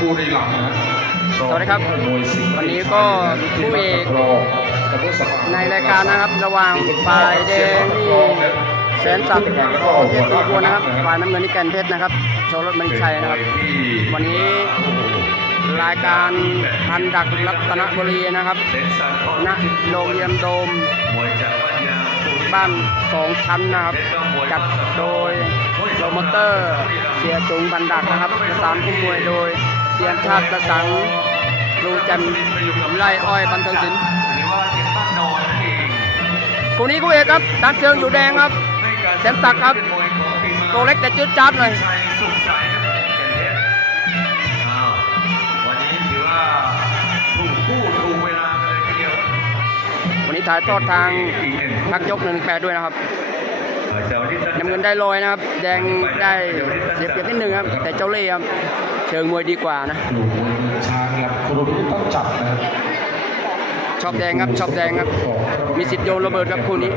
คู่ในหลังนะสวัสดีครับมวยสิงห์วันนี้ก็คู่เอกในรายการนะครับ ระหว่างฝ่ายแดงนี่แสนศักดิ์โอเทพสีบัวนะครับฝ่ายน้ำเงินนี่แก่นเพชรนะครับโชว์รถมณีชัยนะครับ วันนี้รายการพันดักรัตนบุรีนะครับณโรงเรียนโดมบ้านสองชั้นนะครับจัดโดยโปรโมเตอร์เสียจุงพันดักนะครับประสานผู้มวยโดยเสียนชาติประสังครูจันทร์ไล่อ้อยบันเทิงศิลป์คู่นี้คู่เอกครับตามเชิงอยู่แดงครับแสนศักดิ์ครับตัวเล็กแต่จืดจัดหน่อยวันนี้ถือว่าถูกคู่ถูกเวลาเลยทีเดียววันนี้ถ่ายทอดทางพักยกหนึ่งแปดด้วยนะครับ น้ำเงินได้ลอยนะครับ แดงได้เสียเปรียบนิดนึงครับ แต่เจ้าเล่ห์ครับเชิงมวยดีกว่านะดูมวยมือช้างครับคนนี้ต้องจับนะครับชอบแดงครับชอบแดงครับ มีสิทธิ์โยนระเบิดครับคู่นี้